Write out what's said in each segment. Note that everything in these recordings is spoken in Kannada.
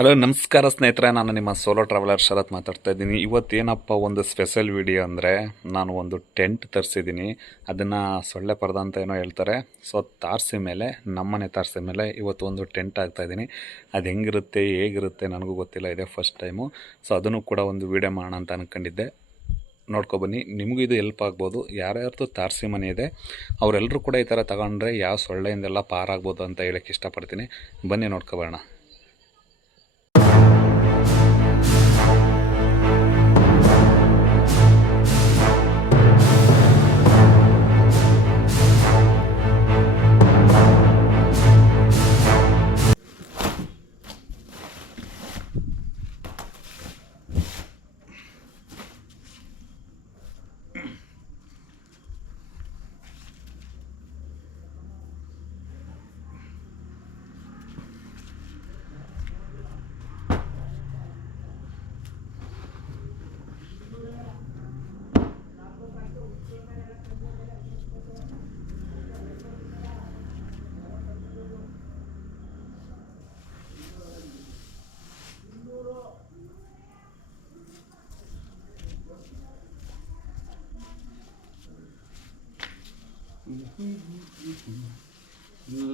ಹಲೋ ನಮಸ್ಕಾರ ಸ್ನೇಹಿತರೆ, ನಾನು ನಿಮ್ಮ ಸೋಲೋ ಟ್ರಾವೆಲರ್ ಶರತ್ ಮಾತಾಡ್ತಾ ಇದ್ದೀನಿ. ಇವತ್ತೇನಪ್ಪ ಒಂದು ಸ್ಪೆಷಲ್ ವಿಡಿಯೋ ಅಂದರೆ, ನಾನು ಒಂದು ಟೆಂಟ್ ತರಿಸಿದ್ದೀನಿ. ಅದನ್ನು ಸೊಳ್ಳೆ ಪರ್ದ ಅಂತ ಏನೋ ಹೇಳ್ತಾರೆ. ಸೊ ತಾರಸಿ ಮೇಲೆ, ನಮ್ಮನೆ ತಾರಸಿ ಮೇಲೆ ಇವತ್ತು ಒಂದು ಟೆಂಟ್ ಹಾಕ್ತಾಯಿದ್ದೀನಿ. ಅದು ಹೆಂಗಿರುತ್ತೆ ಹೇಗಿರುತ್ತೆ ನನಗೂ ಗೊತ್ತಿಲ್ಲ, ಇದೇ ಫಸ್ಟ್ ಟೈಮು. ಸೊ ಅದನ್ನು ಕೂಡ ಒಂದು ವಿಡಿಯೋ ಮಾಡೋಣ ಅಂತ ಅಂದ್ಕೊಂಡಿದ್ದೆ. ನೋಡ್ಕೊಬನ್ನಿ, ನಿಮಗೂ ಇದು ಹೆಲ್ಪ್ ಆಗ್ಬೋದು. ಯಾರ್ಯಾರ್ದು ತಾರಸಿ ಮನೆ ಇದೆ ಅವರೆಲ್ಲರೂ ಕೂಡ ಈ ಥರ ತಗೊಂಡ್ರೆ ಯಾವ ಸೊಳ್ಳೆಯಿಂದೆಲ್ಲ ಪಾರಾಗ್ಬೋದು ಅಂತ ಹೇಳೋಕ್ಕೆ ಇಷ್ಟಪಡ್ತೀನಿ. ಬನ್ನಿ ನೋಡ್ಕೊಬೋಣ.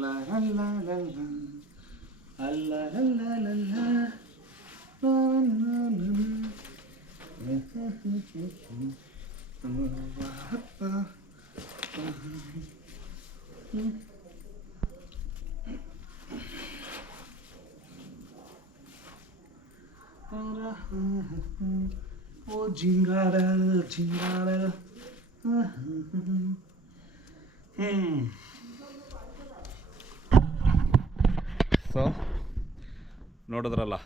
La la la la la la la la la oh jingle jingle so ನೋಡಿದ್ರಲ್ಲ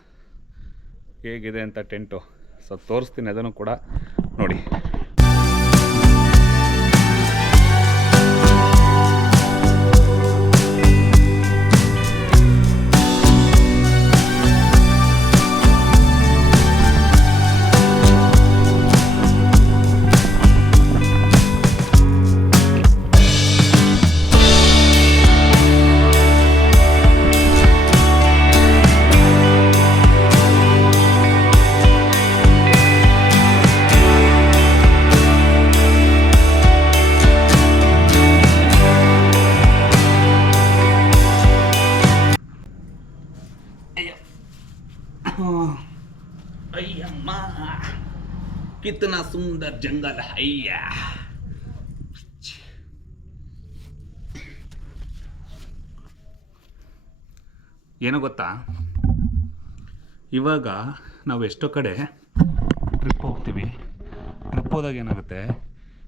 ಹೇಗಿದೆ ಅಂತ ಟೆಂಟು. ಸೊ ತೋರಿಸ್ತೀನಿ, ಅದನ್ನು ಕೂಡ ನೋಡಿ. अय्यम्मा कितना सुंदर जंगल है या. ಏನು ಗೊತ್ತಾ, ಇವಾಗ ನಾವು ಎಷ್ಟೋ ಕಡೆ ಟ್ರಿಪ್ ಹೋಗ್ತೀವಿ. ಟ್ರಿಪ್ ಹೋದಾಗ ಏನಾಗುತ್ತೆ,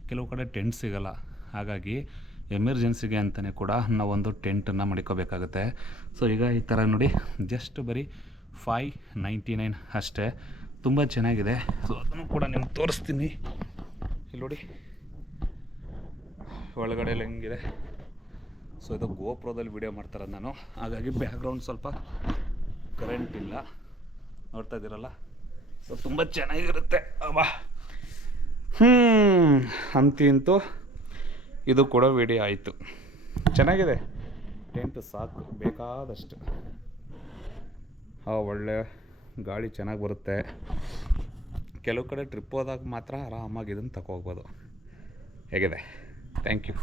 ಕೆಲವು ಕಡೆ ಟೆಂಟ್ ಸಿಗಲ್ಲ. ಹಾಗಾಗಿ ಎಮರ್ಜೆನ್ಸಿಗೆ ಅಂತಲೇ ಕೂಡ ನಾವೊಂದು ಟೆಂಟನ್ನು ಮಡಿಕೋಬೇಕಾಗುತ್ತೆ. ಸೊ ಈಗ ಈ ಥರ ನೋಡಿ, ಜಸ್ಟ್ ಬರೀ $599 ಅಷ್ಟೇ. ತುಂಬ ಚೆನ್ನಾಗಿದೆ. ಸೊ ಅದನ್ನು ಕೂಡ ನಿಮ್ಗೆ ತೋರಿಸ್ತೀನಿ. ಇಲ್ಲಿ ನೋಡಿ ಒಳಗಡೆ ಎಲ್ಲ ಹೆಂಗಿದೆ. ಸೊ ಇದು ಗೋಪ್ರೋದಲ್ಲಿ ವಿಡಿಯೋ ಮಾಡ್ತಾರದು ನಾನು, ಹಾಗಾಗಿ ಬ್ಯಾಕ್ಗ್ರೌಂಡ್ ಸ್ವಲ್ಪ ಕರೆಂಟ್ ಇಲ್ಲ, ನೋಡ್ತಾ ಇದ್ದೀರಲ್ಲ. ಸೊ ತುಂಬ ಚೆನ್ನಾಗಿರುತ್ತೆ. ಅಬ್ಬಾ ಅಂತೂ ಇದು ಕೂಡ ವಿಡಿಯೋ ಆಯಿತು. ಚೆನ್ನಾಗಿದೆ ಟೆಂಟ್, ಸಾಕು ಬೇಕಾದಷ್ಟು. ಒಳ್ಳೆ ಗಾಳಿ ಚೆನ್ನಾಗಿ ಬರುತ್ತೆ. ಕೆಲವು ಕಡೆ ಟ್ರಿಪ್ ಹೋದಾಗ ಮಾತ್ರ ಆರಾಮಾಗಿ ಇದನ್ನು ತಗೋಗ್ಬೋದು. ಹೇಗಿದೆ? Thank you.